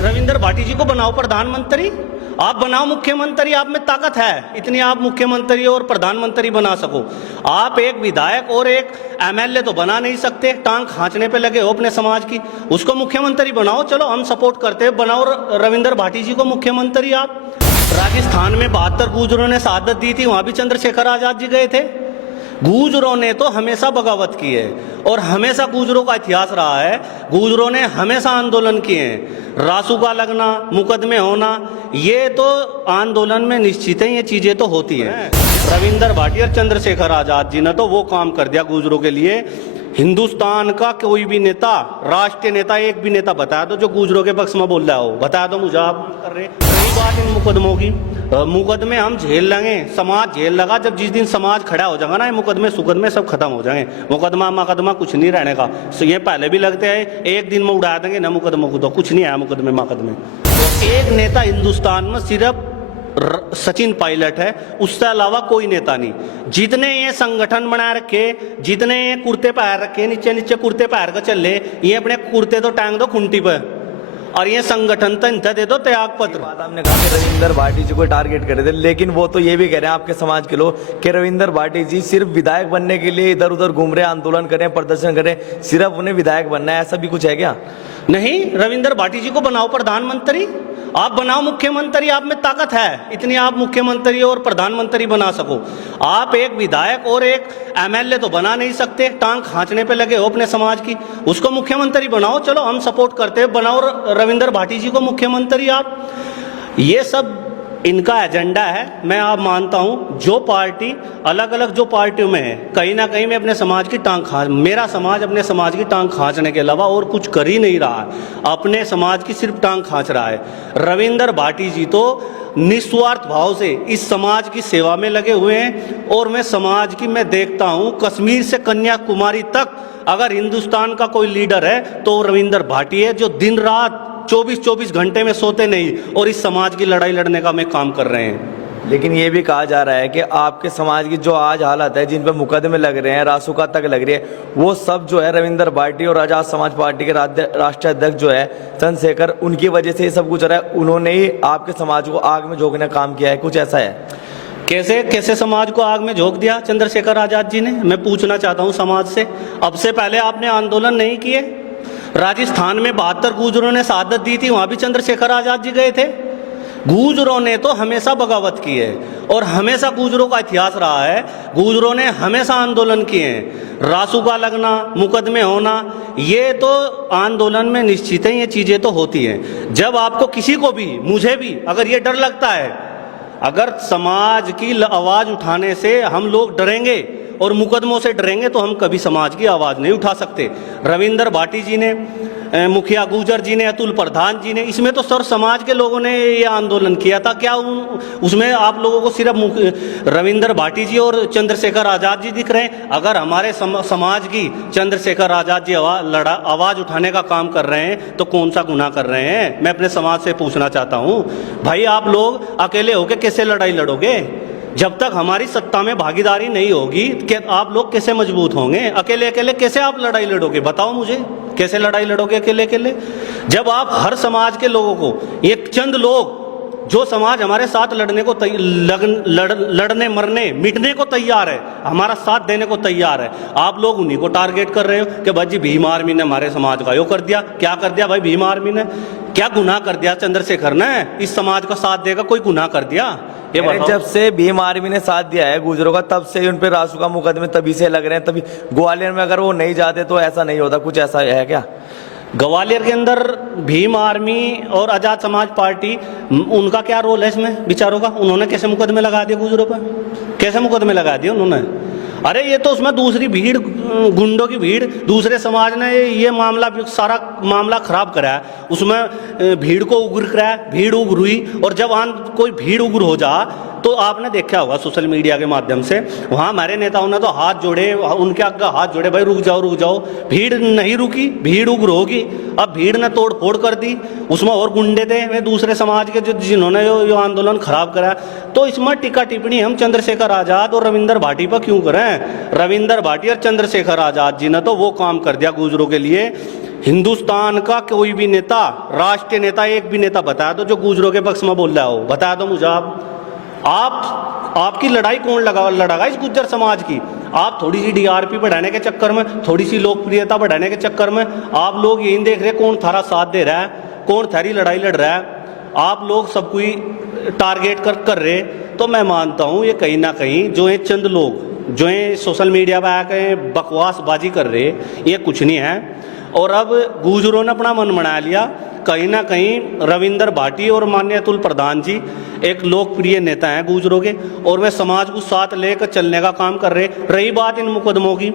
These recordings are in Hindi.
रविंद्र भाटी जी को बनाओ प्रधानमंत्री, आप बनाओ मुख्यमंत्री, आप में ताकत है इतनी, आप मुख्यमंत्री और प्रधानमंत्री बना सको। आप एक विधायक और एक एमएलए तो बना नहीं सकते, टांग खींचने पे लगे हो अपने समाज की, उसको मुख्यमंत्री बनाओ। चलो हम सपोर्ट करते हैं, बनाओ रविंद्र भाटी जी को मुख्यमंत्री। आप राजस्थान में 72 गुर्जरों ने शहादत दी थी, वहां भी चंद्रशेखर आजाद जी गए थे। गुर्जरों ने तो हमेशा बगावत की है और हमेशा गुर्जरों का इतिहास रहा है। गुर्जरों ने हमेशा आंदोलन किए हैं, रासुका लगना, मुकदमे होना, ये तो आंदोलन में निश्चित है, ये चीजें तो होती हैं। रविंद्र भाटी और चंद्रशेखर आजाद जी ने तो वो काम कर दिया गुर्जरों के लिए। हिंदुस्तान का कोई भी नेता, राष्ट्रीय नेता, एक भी नेता बता दो जो गुर्जरों के पक्ष में बोल रहा हो, बता दो मुझे। आप कर रहे रही बात इन मुकदमों की, मुकदमे हम झेल लेंगे, समाज झेल लगा। जब जिस दिन समाज खड़ा हो जाएगा ना, ये मुकदमे सुकदमे सब खत्म हो जाएंगे। मुकदमा कुछ नहीं रहने का। तो ये पहले भी लगते हैं, एक दिन में उड़ा देंगे ना मुकदमों को, तो कुछ नहीं आया मुकदमे। तो एक नेता हिंदुस्तान में सिर्फ सचिन पायलट है, उससे अलावा कोई नेता नहीं। जितने ये संगठन बना रखे, जितने ये कुर्ते पैर रखे, नीचे कुर्ते पैर का चल, ये अपने कुर्ते तो टांग दो खुंटी पर, और ये संगठन तो दे दो त्याग पत्र। बात आपने कहा कि रविंद्र भाटी जी को टारगेट करे थे, लेकिन वो तो ये भी कह रहे हैं आपके समाज के लोग कि रविंद्र भाटी जी सिर्फ विधायक बनने के लिए इधर उधर घूम रहे, आंदोलन करें, प्रदर्शन करें, सिर्फ उन्हें विधायक बनना है, ऐसा भी कुछ है क्या? नहीं, रविंद्र भाटी जी को बनाओ प्रधानमंत्री, आप बनाओ मुख्यमंत्री, आप में ताकत है इतनी, आप मुख्यमंत्री और प्रधानमंत्री बना सको। आप एक विधायक और एक एमएलए तो बना नहीं सकते, टांग खींचने पे लगे हो अपने समाज की, उसको मुख्यमंत्री बनाओ। चलो हम सपोर्ट करते हैं, बनाओ रविंद्र भाटी जी को मुख्यमंत्री। आप ये सब इनका एजेंडा है। मैं आप मानता हूं, जो पार्टी अलग अलग जो पार्टियों में है, कहीं ना कहीं में अपने समाज की टांग मेरा समाज अपने समाज की टांग खींचने के अलावा और कुछ कर ही नहीं रहा है, अपने समाज की सिर्फ टांग खींच रहा है। रविंद्र भाटी जी तो निस्वार्थ भाव से इस समाज की सेवा में लगे हुए हैं। और मैं समाज की मैं देखता हूं, कश्मीर से कन्याकुमारी तक अगर हिंदुस्तान का कोई लीडर है तो रविंद्र भाटी है, जो दिन रात 24-24 घंटे में सोते नहीं और इस समाज की लड़ाई लड़ने का में काम कर रहे हैं। लेकिन ये भी कहा जा रहा है कि आपके समाज की जो आज हालत है, जिन पर मुकदमे लग रहे हैं, रासुका तक लग रही है, वो सब जो है रविंद्र भाटी और आजाद समाज पार्टी के राष्ट्रीय अध्यक्ष जो है चंद्रशेखर, उनकी वजह से ये सब कुछ हो रहा है। उन्होंने ही आपके समाज को आग में झोंकने का काम किया है, कुछ ऐसा है? कैसे समाज को आग में झोंक दिया चंद्रशेखर आजाद जी ने? मैं पूछना चाहता हूं समाज से, अब से पहले आपने आंदोलन नहीं किए? राजस्थान में 72 गुर्जरों ने शहादत दी थी, वहां भी चंद्रशेखर आजाद जी गए थे। गुर्जरों ने तो हमेशा बगावत की है और हमेशा गुर्जरों का इतिहास रहा है। गुर्जरों ने हमेशा आंदोलन किए हैं, रासुका लगना, मुकदमे होना, ये तो आंदोलन में निश्चित है, ये चीजें तो होती हैं। जब आपको किसी को भी, मुझे भी अगर ये डर लगता है, अगर समाज की आवाज उठाने से हम लोग डरेंगे और मुकदमों से डरेंगे तो हम कभी समाज की आवाज नहीं उठा सकते। रविंद्र भाटी जी ने, मुखिया गुर्जर जी ने, अतुल प्रधान जी ने, इसमें तो सर समाज के लोगों ने ये आंदोलन किया था। क्या उसमें आप लोगों को सिर्फ रविंद्र भाटी जी और चंद्रशेखर आजाद जी दिख रहे हैं? अगर हमारे समाज की चंद्रशेखर आजाद जी आवाज उठाने का काम कर रहे हैं तो कौन सा गुनाह कर रहे हैं? मैं अपने समाज से पूछना चाहता हूं, भाई आप लोग अकेले होकर कैसे लड़ाई लड़ोगे? जब तक हमारी सत्ता में भागीदारी नहीं होगी कि आप लोग कैसे मजबूत होंगे? अकेले कैसे आप लड़ाई लड़ोगे? बताओ मुझे, कैसे लड़ाई लड़ोगे अकेले? जब आप हर समाज के लोगों को, एक चंद लोग जो समाज हमारे साथ लड़ने को लड़ने मरने मिटने को तैयार है, हमारा साथ देने को तैयार है, आप लोग उन्हीं को टारगेट कर रहे हो कि भाई जी भीम आर्मी ने हमारे समाज का यो कर दिया। क्या कर दिया भाई? भीम आर्मी ने क्या गुनाह कर दिया? चंद्रशेखर ने इस समाज का साथ देगा कोई गुनाह कर दिया? ये जब से भीम आर्मी ने साथ दिया है गुर्जरों का, तब से उन पे रासुका मुकदमे तभी से लग रहे हैं। तभी ग्वालियर में अगर वो नहीं जाते तो ऐसा नहीं होता, कुछ ऐसा है क्या? ग्वालियर के अंदर भीम आर्मी और आजाद समाज पार्टी, उनका क्या रोल है इसमें बिचारों का? उन्होंने कैसे मुकदमे लगा दिए गुर्जरों पर? कैसे मुकदमे लगा दिए उन्होंने? अरे ये तो उसमें दूसरी भीड़, गुंडों की भीड़, दूसरे समाज ने ये मामला, सारा मामला खराब करा है। उसमें भीड़ को उग्र कराया, भीड़ उग्र हुई, और जब कोई भीड़ उग्र हो जा, तो आपने देखा होगा सोशल मीडिया के माध्यम से, वहाँ हमारे नेताओं ने तो हाथ जोड़े, उनके आगे हाथ जोड़े, भाई रुक जाओ। भीड़ नहीं रुकी, भीड़ उग्र होगी। अब भीड़ ने तोड़ फोड़ कर दी, उसमें और गुंडे थे वे दूसरे समाज के जिन्होंने यो आंदोलन खराब करा। तो इसमें टीका टिप्पणी हम चंद्रशेखर आजाद और रविंदर भाटी पर क्यों करें? रविंदर भाटी और चंद्रशेखर आजाद जी ने तो वो काम कर दिया गुजरों के लिए। हिंदुस्तान का कोई भी नेता, राष्ट्रीय नेता, एक भी नेता बता दो जो गुजरों के पक्ष में बोल रहा हो, बता दो मुझे। आपकी लड़ाई कौन लड़ागा इस गुज्जर समाज की? आप थोड़ी सी डीआरपी बढ़ाने के चक्कर में, थोड़ी सी लोकप्रियता बढ़ाने के चक्कर में आप लोग यही देख रहे कौन थारा साथ दे रहा है, कौन थारी लड़ाई लड़ रहा है। आप लोग सब कोई टारगेट कर रहे। तो मैं मानता हूं ये कहीं ना कहीं जो ये चंद लोग जो ये सोशल मीडिया पर आके बकवासबाजी कर रहे, ये कुछ नहीं है। और अब गुजरों ने अपना मन बना लिया। कहीं ना कहीं रविंदर भाटी और माननीय अतुल प्रधान जी एक लोकप्रिय नेता हैं गुजरों के, और वे समाज को साथ लेकर चलने का काम कर रहे। रही बात इन मुकदमों की,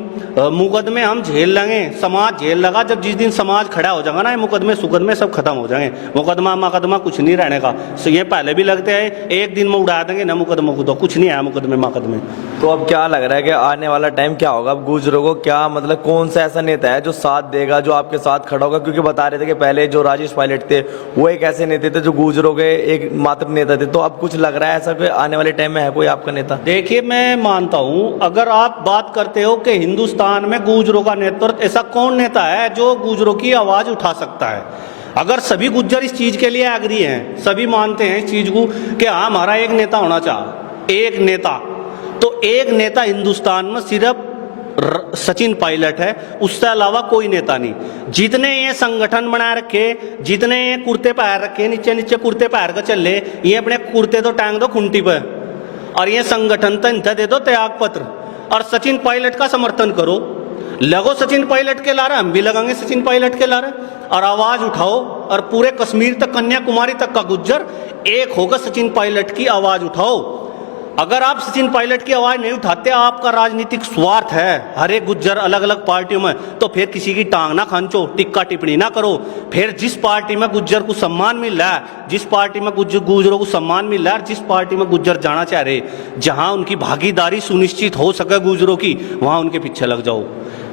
मुकदमे हम झेल लेंगे, समाज झेल लगा। जब जिस दिन समाज खड़ा हो जाएगा ना, ये मुकदमे सुकदमे सब खत्म हो जाएंगे। मुकदमा कुछ नहीं रहने का। सो ये पहले भी लगते हैं, एक दिन में उड़ा देंगे ना मुकदमों को, तो कुछ नहीं है मुकदमे। तो अब क्या लग रहा है कि आने वाला टाइम क्या होगा? अब गुजरों को क्या मतलब कौन सा ऐसा नेता है जो साथ देगा, जो आपके साथ खड़ा होगा? क्योंकि बता रहे थे कि पहले जो राजेश पायलट थे वो एक ऐसे नेता थे जो गुजरों के एक मात्र नेता थे। तो अब कुछ लग रहा है ऐसा कि आने वाले टाइम में है कोई आपका नेता? देखिए, मैं मानता हूं अगर आप बात करते हो कि हिंदुस्तान में गुजरों का नेतृत्व, ऐसा कौन नेता है जो गुजरों की आवाज उठा सकता है? अगर सभी गुज्जर इस चीज के लिए एग्री हैं, सभी मानते हैं इस चीज को कि हाँ हमारा एक नेता होना चाहिए, एक नेता, तो एक नेता हिंदुस्तान में सिर्फ सचिन पायलट है, उससे अलावा कोई नेता नहीं। जितने ये संगठन बना रखे, जितने ये कुर्ते पैर रखे, नीचे कुर्ते पैर का चल रहे, ये अपने कुर्ते तो टांग दो खुंटी पे, और ये संगठन तो इनका दे दो त्याग पत्र, और सचिन पायलट का समर्थन करो। लगो सचिन पायलट के लारे, हम भी लगाएंगे सचिन पायलट के लारे, और आवाज उठाओ, और पूरे कश्मीर तक, कन्याकुमारी तक का गुज्जर एक होकर सचिन पायलट की आवाज उठाओ। अगर आप सचिन पायलट की आवाज नहीं उठाते, आपका राजनीतिक स्वार्थ है हर एक गुज्जर अलग अलग पार्टियों में, तो फिर किसी की टांग ना खींचो, टिक्का टिप्पणी ना करो। फिर जिस पार्टी में गुज्जर को सम्मान मिल रहा है, जिस पार्टी में गुज्जरों को सम्मान मिल रहा है, जिस पार्टी में गुज्जर जाना चाह रहे, जहां उनकी भागीदारी सुनिश्चित हो सके गुज्जरों की, वहां उनके पीछे लग जाओ।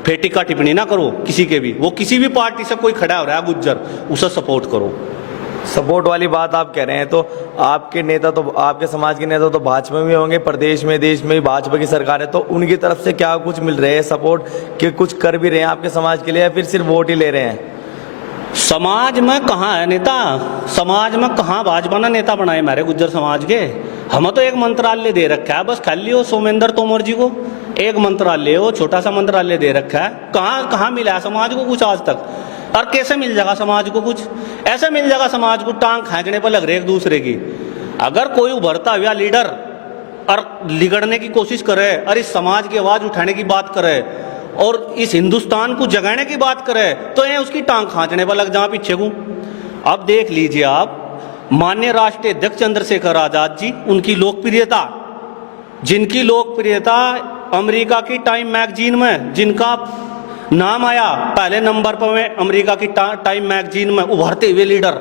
फिर टिक्का टिप्पणी ना करो किसी के भी, वो किसी भी पार्टी से कोई खड़ा हो रहा है गुज्जर, उसे सपोर्ट करो। सपोर्ट वाली बात आप कह रहे हैं, तो आपके नेता, तो आपके समाज के नेता तो भाजपा में होंगे, प्रदेश में देश में भी भाजपा की सरकार है, तो उनकी तरफ से क्या कुछ मिल रहे हैं सपोर्ट, कि कुछ कर भी रहे हैं आपके समाज के लिए, या फिर सिर्फ वोट ही ले रहे हैं? समाज में कहाँ है नेता? समाज में कहाँ भाजपा ने नेता बनाए हमारे गुज्जर समाज के? हमें तो एक मंत्रालय दे रखा है बस, खाली हो सोमेंद्र तोमर जी को एक मंत्रालय, वो छोटा सा मंत्रालय दे रखा है। कहाँ मिला है समाज को कुछ आज तक? और कैसे मिल जाएगा समाज को कुछ? ऐसे मिल जाएगा समाज को टांग खींचने पर लग रहे एक दूसरे की। अगर कोई उभरता हुआ लीडर और लिगड़ने की कोशिश करे, और इस समाज की आवाज उठाने की बात करे, और इस हिंदुस्तान को जगाने की बात करे, तो ये उसकी टांग खींचने पर लग जाए पीछे को। अब देख लीजिए आप, माननीय राष्ट्रीय अध्यक्ष चंद्रशेखर आजाद जी, उनकी लोकप्रियता, जिनकी लोकप्रियता अमेरिका की टाइम मैगजीन में, जिनका नाम आया पहले नंबर पर में अमेरिका की टाइम मैगजीन में, उभरते हुए लीडर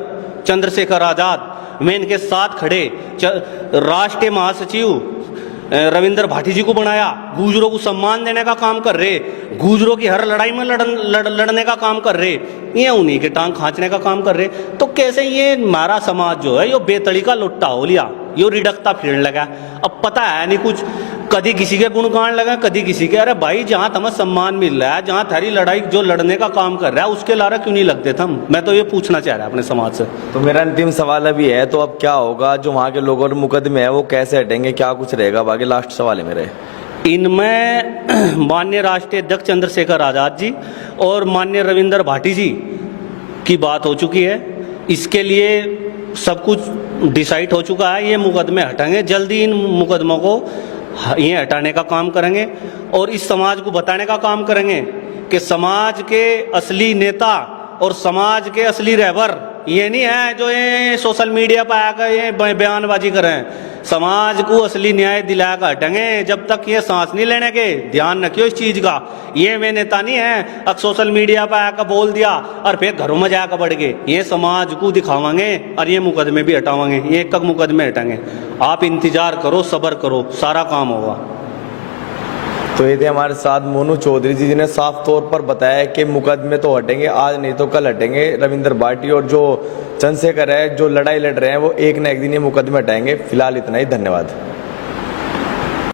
चंद्रशेखर आजाद, में इनके साथ खड़े राष्ट्रीय महासचिव रविंदर भाटी जी को बनाया, गुजरों को सम्मान देने का काम कर रहे, गुजरों की हर लड़ाई में लड़ने का काम कर रहे, ये उन्हीं के टांग खींचने का काम कर रहे। तो कैसे ये हमारा समाज जो है ये बेतड़ी का लुट्टा हो लिया, यो रिडकता फिरने लगा। अब पता है नहीं कुछ, कभी किसी के गुणगान लगा, कभी किसी के। अरे भाई, जहां तुम्हें सम्मान मिल रहा है, जहां थारी लड़ाई जो लड़ने का काम कर रहा है, उसके लारा क्यों नहीं लगते थे हम? मैं तो ये पूछना चाह रहा अपने समाज से। तो मेरा अंतिम सवाल अभी है, तो अब क्या होगा? जो वहाँ के लोगों के मुकदमे है वो कैसे हटेंगे, क्या कुछ रहेगा? बाकी लास्ट सवाल है मेरे। इनमें माननीय राष्ट्रीय अध्यक्ष चंद्रशेखर आजाद जी और माननीय रविंदर भाटी जी की बात हो चुकी है। इसके लिए सब कुछ डिसाइड हो चुका है। ये मुकदमे हटेंगे जल्दी, इन मुकदमों को ये हटाने का काम करेंगे, और इस समाज को बताने का काम करेंगे कि समाज के असली नेता और समाज के असली रहबर ये नहीं है जो ये सोशल मीडिया पर आकर ये बयानबाजी करें। समाज को असली न्याय दिला कर हटेंगे जब तक ये सांस नहीं लेने के। ध्यान रखियो इस चीज का। ये वे नेता नहीं है अब सोशल मीडिया पर आकर बोल दिया और फिर घरों में जाकर बढ़ गए। ये समाज को दिखावांगे और ये मुकदमे भी हटावांगे। ये एक मुकदमे हटाएंगे। आप इंतजार करो, सब्र करो, सारा काम होगा। तो ये थे हमारे साथ मोनू चौधरी जी, जिन्हें साफ तौर पर बताया कि मुकदमे तो हटेंगे, आज नहीं तो कल हटेंगे। रविंदर भाटी और जो चंद्रशेखर है जो लड़ाई लड़ रहे हैं वो एक न एक दिन ये मुकदमे हटाएंगे। फिलहाल इतना ही, धन्यवाद।